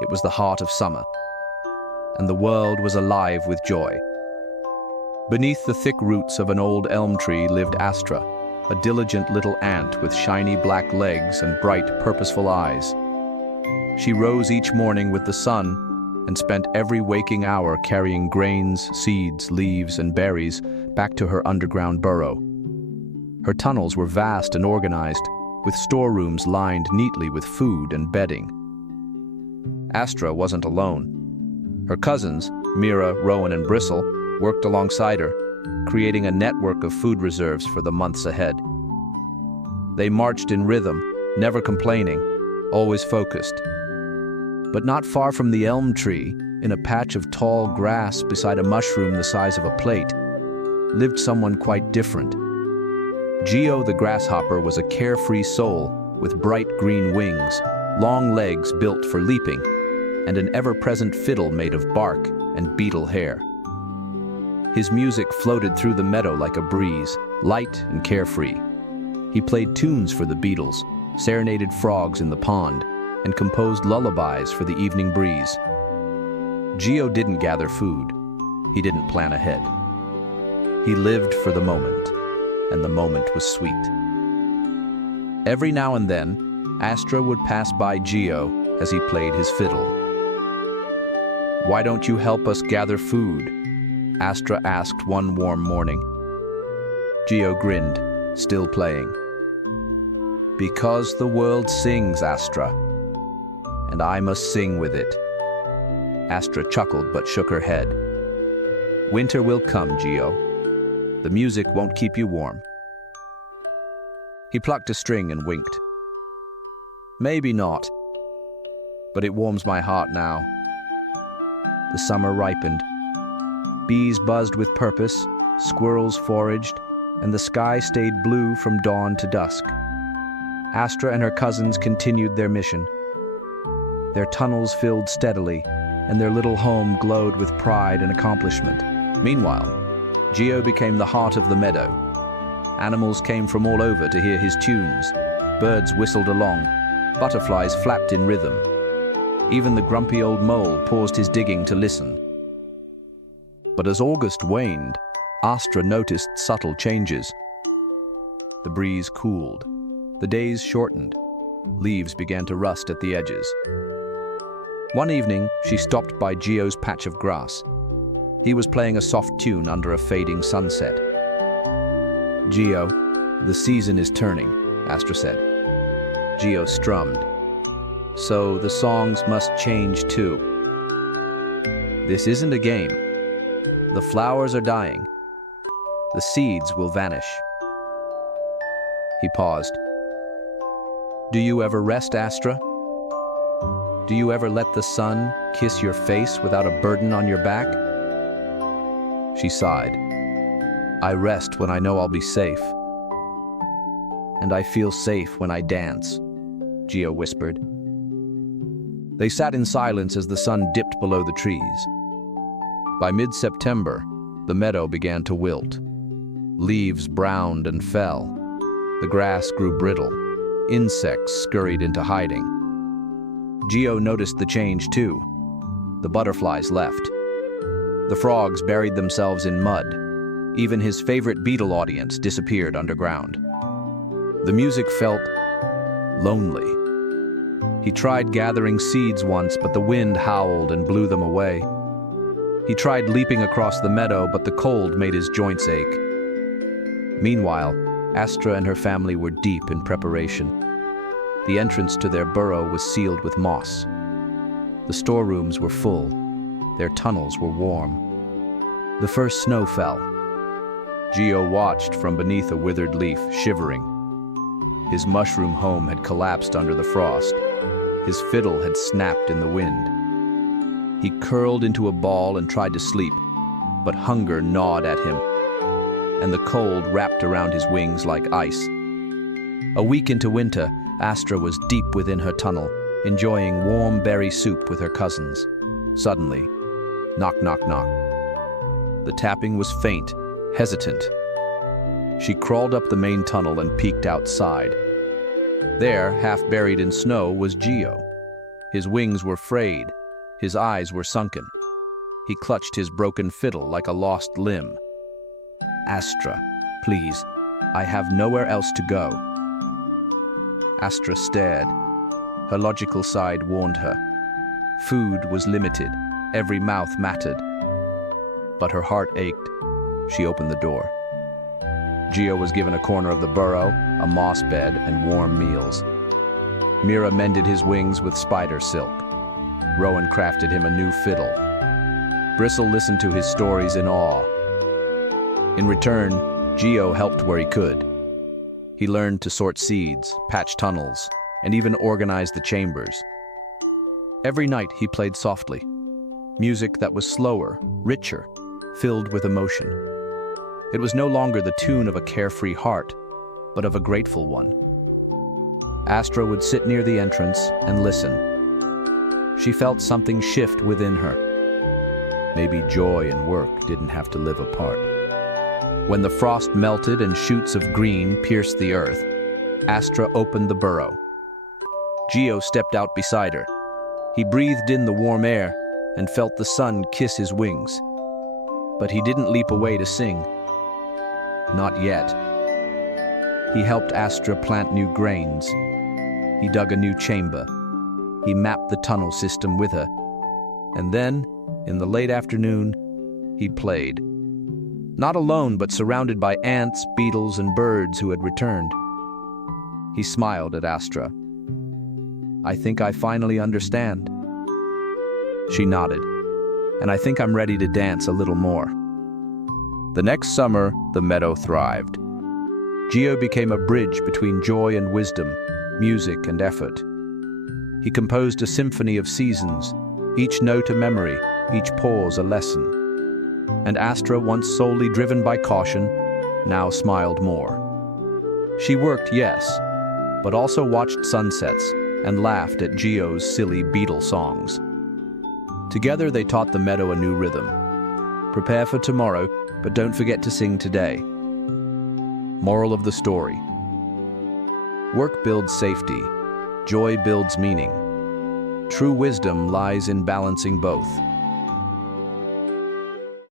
It was the heart of summer, and the world was alive with joy. Beneath the thick roots of an old elm tree lived Astra, a diligent little ant with shiny black legs and bright, purposeful eyes. She rose each morning with the sun and spent every waking hour carrying grains, seeds, leaves, and berries back to her underground burrow. Her tunnels were vast and organized, with storerooms lined neatly with food and bedding. Astra wasn't alone. Her cousins, Mira, Rowan, and Bristle, worked alongside her, creating a network of food reserves for the months ahead. They marched in rhythm, never complaining, always focused. But not far from the elm tree, in a patch of tall grass beside a mushroom the size of a plate, lived someone quite different. Geo the grasshopper was a carefree soul with bright green wings, long legs built for leaping, and an ever-present fiddle made of bark and beetle hair. His music floated through the meadow like a breeze, light and carefree. He played tunes for the beetles, serenaded frogs in the pond, and composed lullabies for the evening breeze. Geo didn't gather food. He didn't plan ahead. He lived for the moment, and the moment was sweet. Every now and then, Astra would pass by Geo as he played his fiddle. "Why don't you help us gather food?" Astra asked one warm morning. Geo grinned, still playing. "Because the world sings, Astra, and I must sing with it." Astra chuckled but shook her head. "Winter will come, Geo. The music won't keep you warm." He plucked a string and winked. "Maybe not, but it warms my heart now." The summer ripened. Bees buzzed with purpose, squirrels foraged, and the sky stayed blue from dawn to dusk. Astra and her cousins continued their mission. Their tunnels filled steadily, and their little home glowed with pride and accomplishment. Meanwhile, Geo became the heart of the meadow. Animals came from all over to hear his tunes. Birds whistled along. Butterflies flapped in rhythm. Even the grumpy old mole paused his digging to listen. But as August waned, Astra noticed subtle changes. The breeze cooled. The days shortened. Leaves began to rust at the edges. One evening, she stopped by Geo's patch of grass. He was playing a soft tune under a fading sunset. "Geo, the season is turning," Astra said. Geo strummed. "So the songs must change too. This isn't a game. The flowers are dying. The seeds will vanish." He paused. "Do you ever rest, Astra? Do you ever let the sun kiss your face without a burden on your back?" She sighed. "I rest when I know I'll be safe. And I feel safe when I dance," Geo whispered. They sat in silence as the sun dipped below the trees. By mid-September, the meadow began to wilt. Leaves browned and fell. The grass grew brittle. Insects scurried into hiding. Geo noticed the change too. The butterflies left. The frogs buried themselves in mud. Even his favorite beetle audience disappeared underground. The music felt lonely. He tried gathering seeds once, but the wind howled and blew them away. He tried leaping across the meadow, but the cold made his joints ache. Meanwhile, Astra and her family were deep in preparation. The entrance to their burrow was sealed with moss. The storerooms were full. Their tunnels were warm. The first snow fell. Geo watched from beneath a withered leaf, shivering. His mushroom home had collapsed under the frost. His fiddle had snapped in the wind. He curled into a ball and tried to sleep, but hunger gnawed at him, and the cold wrapped around his wings like ice. A week into winter, Astra was deep within her tunnel, enjoying warm berry soup with her cousins. Suddenly, knock, knock, knock. The tapping was faint, hesitant. She crawled up the main tunnel and peeked outside. There, half buried in snow, was Geo. His wings were frayed, his eyes were sunken. He clutched his broken fiddle like a lost limb. "Astra, please, I have nowhere else to go." Astra stared. Her logical side warned her. Food was limited, every mouth mattered. But her heart ached. She opened the door. Geo was given a corner of the burrow, a moss bed, and warm meals. Mira mended his wings with spider silk. Rowan crafted him a new fiddle. Bristle listened to his stories in awe. In return, Geo helped where he could. He learned to sort seeds, patch tunnels, and even organize the chambers. Every night he played softly, music that was slower, richer, filled with emotion. It was no longer the tune of a carefree heart, but of a grateful one. Astra would sit near the entrance and listen. She felt something shift within her. Maybe joy and work didn't have to live apart. When the frost melted and shoots of green pierced the earth, Astra opened the burrow. Geo stepped out beside her. He breathed in the warm air and felt the sun kiss his wings. But he didn't leap away to sing. Not yet. He helped Astra plant new grains. He dug a new chamber. He mapped the tunnel system with her. And then, in the late afternoon, he played. Not alone, but surrounded by ants, beetles, and birds who had returned. He smiled at Astra. "I think I finally understand." She nodded. "And I think I'm ready to dance a little more." The next summer, the meadow thrived. Geo became a bridge between joy and wisdom, music and effort. He composed a symphony of seasons, each note a memory, each pause a lesson. And Astra, once solely driven by caution, now smiled more. She worked, yes, but also watched sunsets and laughed at Geo's silly beetle songs. Together they taught the meadow a new rhythm. Prepare for tomorrow, but don't forget to sing today. Moral of the story: work builds safety, joy builds meaning. True wisdom lies in balancing both.